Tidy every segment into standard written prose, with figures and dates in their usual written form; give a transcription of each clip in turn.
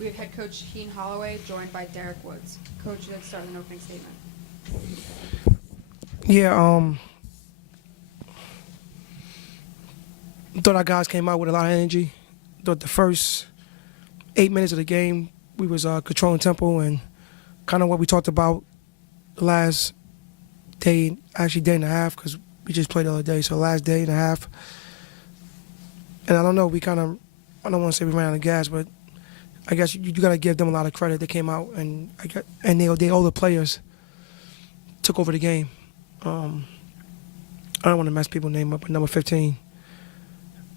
We have head coach Shaheen Holloway, joined by Derrick Woods. Coach, let's start with an opening statement. Yeah, thought our guys came out with a lot of energy. Thought the first 8 minutes of the game we was controlling tempo and kind of what we talked about the last day, actually day and a half, because we just played the other day. So last day and a half, and I don't know, I don't want to say we ran out of gas, but I guess you got to give them a lot of credit. They came out and they all the players took over the game. I don't want to mess people's name up, but number 15,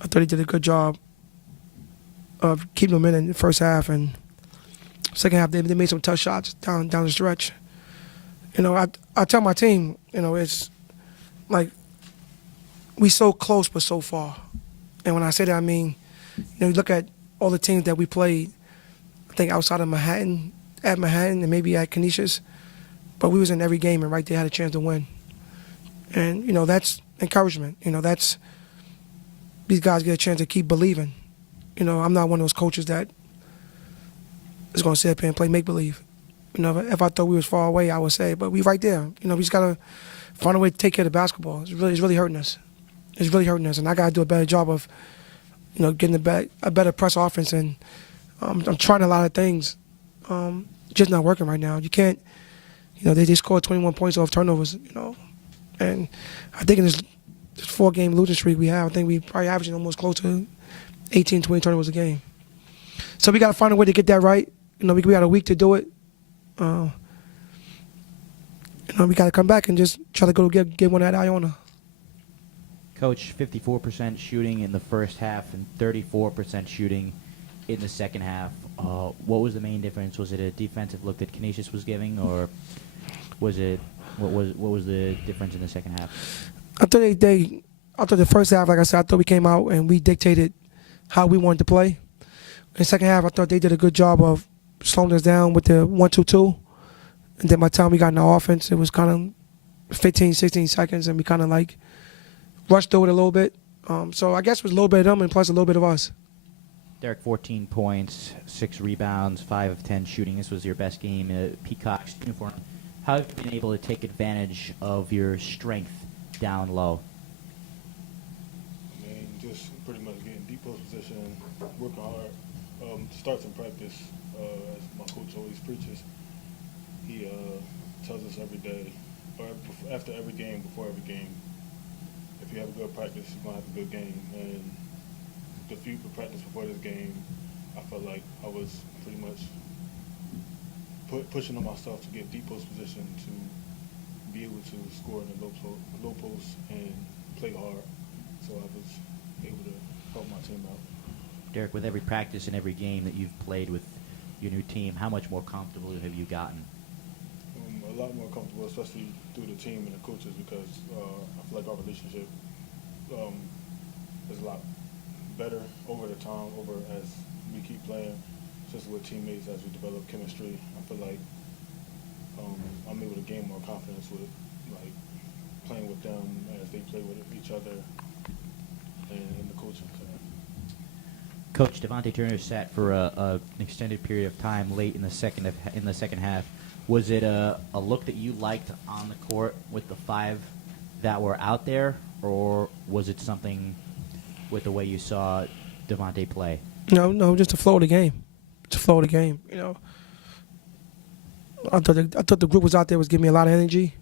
I thought he did a good job of keeping them in the first half, and second half they made some tough shots down the stretch. You know, I tell my team, you know, it's like we so close but so far. And when I say that, I mean, you know, you look at all the teams that we played, I think outside of Manhattan, and maybe at Canisius, but we was in every game and right there had a chance to win. And, you know, that's encouragement. You know, that's these guys get a chance to keep believing. You know, I'm not one of those coaches that is going to sit up here and play make-believe. You know, if I thought we was far away, I would say, but we right there. You know, we just got to find a way to take care of the basketball. It's really hurting us. It's really hurting us, and I got to do a better job of, you know, getting a better press offense. And I'm trying a lot of things, just not working right now. You can't, you know, they scored 21 points off turnovers, you know, and I think in this 4-game losing streak we have, I think we probably averaging almost close to 18, 20 turnovers a game. So we got to find a way to get that right. You know, we got a week to do it. You know, we got to come back and just try to go get one at Iona. Coach, 54% shooting in the first half and 34% shooting in the second half. What was the main difference? Was it a defensive look that Canisius was giving, or was it what was the difference in the second half? I thought the first half, like I said, I thought we came out and we dictated how we wanted to play. In the second half, I thought they did a good job of slowing us down with the 1-2-2. And then by the time we got in the offense, it was kind of 15, 16 seconds, and we kind of like rushed through it a little bit. So I guess it was a little bit of them and plus a little bit of us. Derrick, 14 points, 6 rebounds, 5 of 10 shooting. This was your best game in Peacock's uniform. How have you been able to take advantage of your strength down low? I mean, just pretty much getting deep post position, working hard. Starts in practice, as my coach always preaches. He tells us every day, or after every game, before every game, if you have a good practice, you're going to have a good game. And the practice before this game, I felt like I was pretty much pushing on myself to get deep post position to be able to score in the low post and play hard. So I was able to help my team out. Derrick, with every practice and every game that you've played with your new team, how much more comfortable have you gotten? A lot more comfortable, especially through the team and the coaches, because I feel like our relationship is a lot better over the time, as we keep playing, just with teammates, as we develop chemistry. I feel like I'm able to gain more confidence with like playing with them as they play with each other and the coaching. Coach, Devontae Turner sat for an extended period of time late in the second half. Was it a look that you liked on the court with the 5 that were out there, or was it something with the way you saw Devontae play? No, just the flow of the game. To flow of the game, you know. I thought the group was out there, was giving me a lot of energy.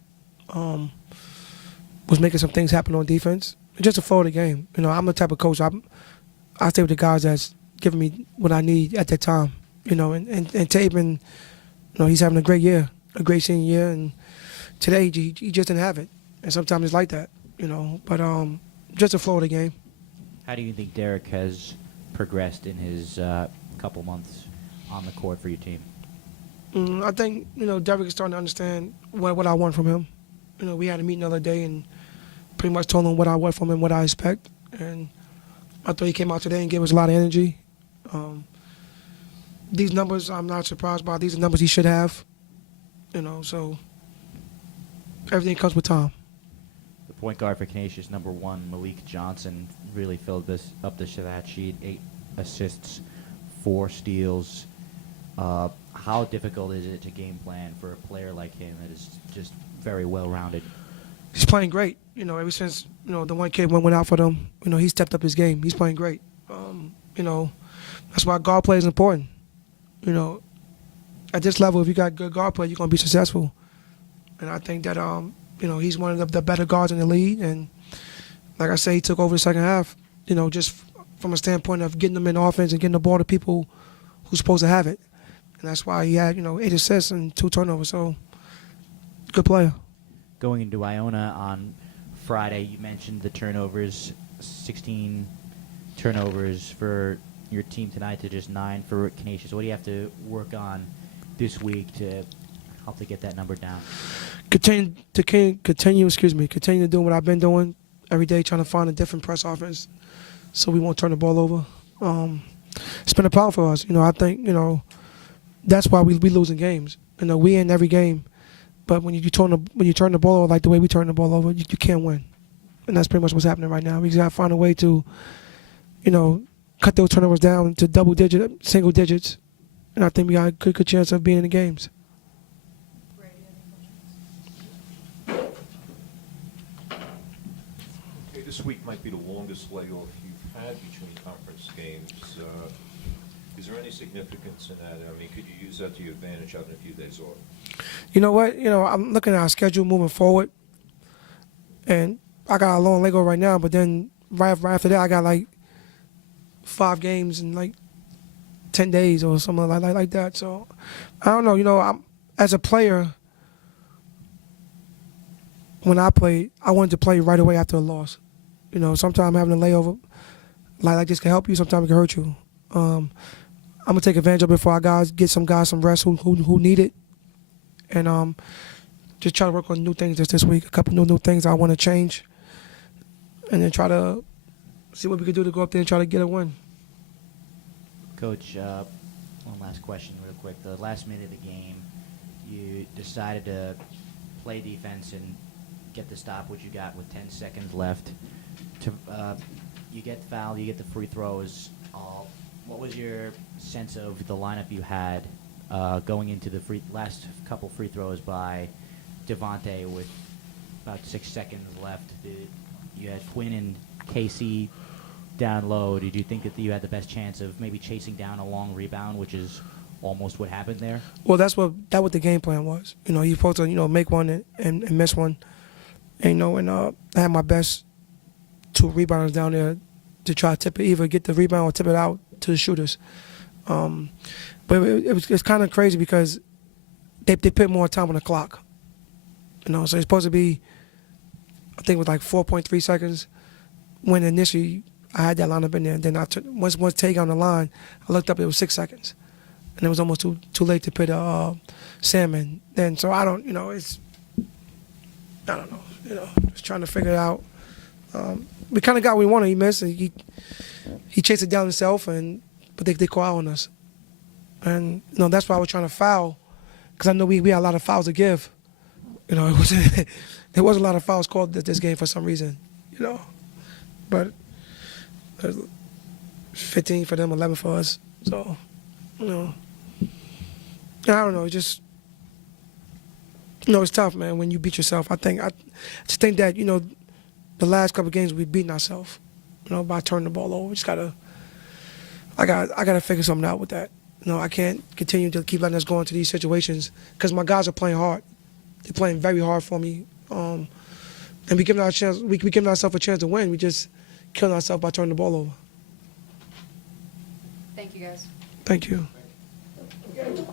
Was making some things happen on defense. Just the flow of the game. You know, I'm the type of coach. I stay with the guys that's giving me what I need at that time. You know, and Taven, you know, he's having a great year, a great senior year, and today he just didn't have it. And sometimes it's like that, you know. But just the flow of the game. How do you think Derrick has progressed in his couple months on the court for your team? I think, you know, Derrick is starting to understand what I want from him. You know, we had a meeting the other day and pretty much told him what I want from him, what I expect. And I thought he came out today and gave us a lot of energy. These numbers, I'm not surprised by. These are numbers he should have. You know, so everything comes with time. The point guard for Canisius, number 1, Malik Johnson, really filled up the stat sheet. 8 assists, 4 steals. How difficult is it to game plan for a player like him that is just very well-rounded? He's playing great. Ever since the one kid went out for them, he stepped up his game. He's playing great. That's why guard play is important. At this level, if you got good guard play, you're gonna be successful. And I think that he's one of the better guards in the league. And like I say, he took over the second half. Just from a standpoint of getting them in offense and getting the ball to people who's supposed to have it. And that's why he had 8 assists and 2 turnovers. So good player. Going into Iona on Friday, you mentioned the turnovers, 16 turnovers for your team tonight to just 9 for Canisius. What do you have to work on this week to help to get that number down? Continue to do what I've been doing every day, trying to find a different press offense so we won't turn the ball over. It's been a problem for us. I think, that's why we losing games. We in every game, but when you turn the ball over like the way we turn the ball over, you can't win. And that's pretty much what's happening right now. We just got to find a way to, cut those turnovers down to single digits. And I think we got a good chance of being in the games. Okay, this week might be the longest layoff you've had between conference games. Is there any significance in that? I mean, could you use that to your advantage having a few days off? You know what? I'm looking at our schedule moving forward, and I got a long layoff right now. But then right after that, I got like 5 games in like 10 days or something like that. So I don't know. I'm as a player. When I played, I wanted to play right away after a loss. Sometimes having a layover like this can help you. Sometimes it can hurt you. I'm gonna take advantage of it before get some guys some rest who need it, and just try to work on new things this week. A couple new things I want to change, and then try to see what we can do to go up there and try to get a win. Coach, one last question real quick. The last minute of the game, you decided to play defense and get the stop, which you got with 10 seconds left. You get fouled, you get the free throws. What was your sense of the lineup you had going into the last couple free throws by Devontae with about 6 seconds left? You had Quinn and KC down low. Did you think that you had the best chance of maybe chasing down a long rebound, which is almost what happened there? Well, that's what the game plan was. You're supposed to make one and miss one. And I had my best 2 rebounders down there to try to tip it, either get the rebound or tip it out to the shooters. But it's kind of crazy because they put more time on the clock. So it's supposed to be, I think it was like 4.3 seconds when initially I had that lineup in there. And then once Tay got on the line, I looked up, it was 6 seconds. And it was almost too late to put Salmon. Then, so I don't know, just trying to figure it out. We kind of got what we wanted. He missed, and he chased it down himself, but they call out on us. And that's why I was trying to foul, because I know we had a lot of fouls to give. There was a lot of fouls called this game for some reason. But 15 for them, 11 for us. So, I don't know. Just it's tough, man, when you beat yourself. I just think that the last couple of games we've beaten ourselves, by turning the ball over. I gotta figure something out with that. I can't continue to keep letting us go into these situations because my guys are playing hard. They're playing very hard for me, and we giving ourselves a chance to win. We just killing ourselves by turning the ball over. Thank you, guys. Thank you.